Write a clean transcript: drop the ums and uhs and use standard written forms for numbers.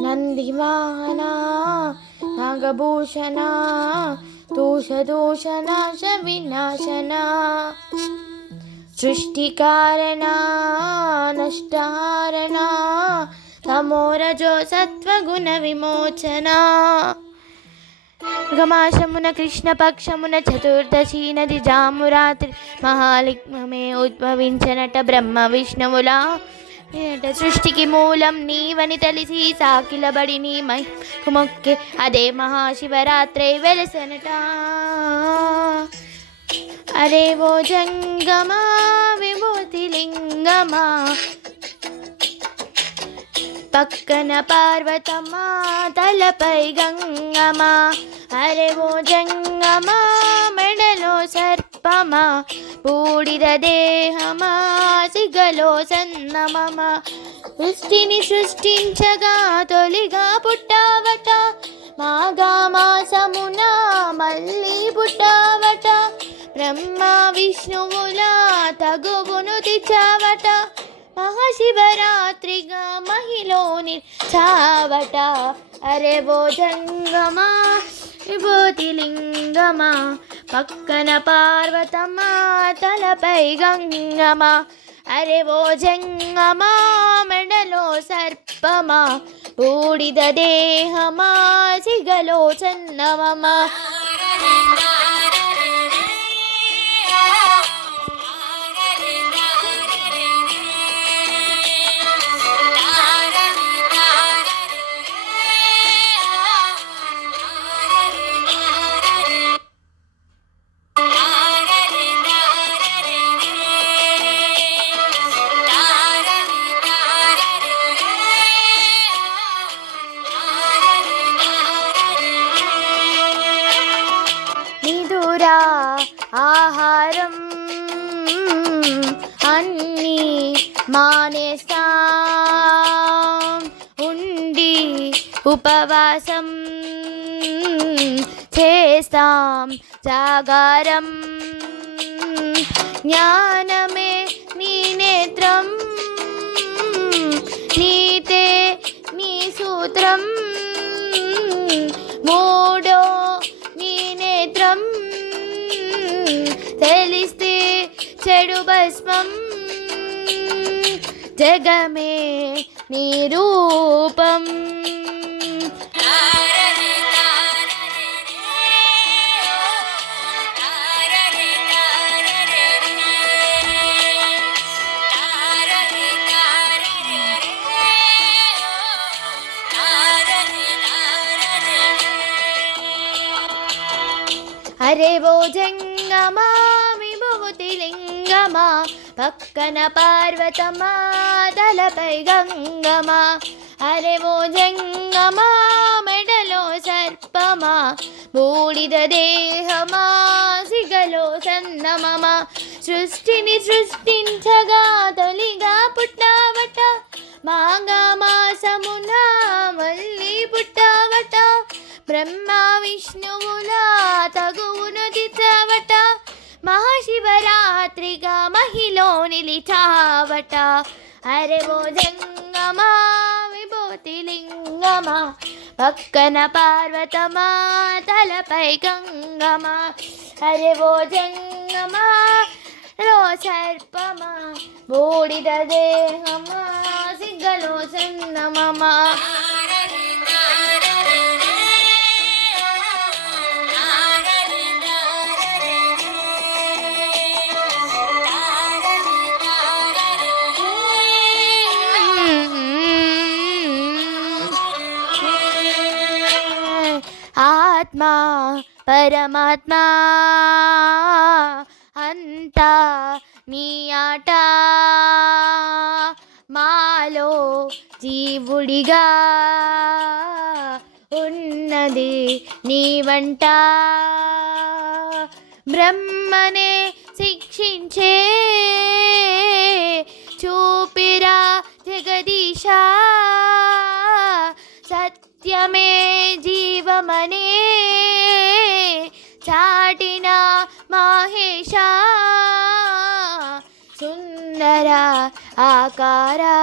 నందివాహన నాగభూషణ దోషనాశ వినాశన సృష్టికారణ నష్టహారణ తమోరజో సత్వగుణ విమోచన ఘమాసమున కృష్ణపక్షమున చతుర్దశి నది జామురాత్రి మహాలింగమే ఉద్భవించనట బ్రహ్మ విష్ణువులా సృష్టికి మూలం నీవని తెలిసి సాకిలబడి నీ మైకు మొక్కే అదే మహాశివరాత్రి వెలసనట. అరే ఓ జంగమా విభూతి లింగమా పక్కన పార్వతమ్మా తలపై గంగమా. అరే ఓ జంగమా మెడలో సర్పమా బూడిద దేహమా సిగలో సన్నమమా. సృష్టిని సృష్టించగా తొలిగా పుట్టావట మాఘా మాసమున మళ్ళీ పుట్టావట బ్రహ్మ విష్ణువులా తగువును తెచ్చావట మహాశివరాత్రిగా మహిలోని చావట. అరే ఓ జంగమా విభూతి లింగమా పక్కన పార్వతమ్మా తలపై గంగమా. అరే ఓ జంగమా మెడలో సర్పమా బూడిద దేహమా సిగలో చన్నమమా. నిదురా ఆహారం అన్నీ మానేస్తాం ఉండి ఉపవాసం చేస్తాం జాగారం. జ్ఞానమే నీ నేత్రం నీతే నీ సూత్రం మూడో నీ నేత్రం తెలిస్తే చెడు భస్మం జగమే నీ రూపం. అరే ఓ జంగమా విభూతి లింగమా పక్కన పార్వతమా తలపై గంగమా. అరే ఓ జంగమా మెడలో సర్పమా బూడిద దేహమా సిగలో సన్నమమా. సృష్టిని సృష్టించగా తొలిగా పుట్టావట మాఘా మాసమున మళ్ళీ పుట్టావట బ్రహ్మ విష్ణువులా తగువును దిచ్చావట మహాశివరాత్రిగా మహిలో నిలిచావట. అరే ఓ జంగమా విభూతి లింగమా పక్కన పార్వతమా తలపై గంగమా. అరే ఓ జంగమా లో సర్పమా బూడిద దేహమా సిగ్గలో చందమమా. ఆత్మ పరమాత్మ అంతా నీ ఆట మాలో జీవుడిగా ఉన్నది నీ వంట బ్రహ్మనే శిక్షించే చూపిరా జగదీశ సత్యమే జీవమనే చాటిన మహేశ సుందర ఆకారా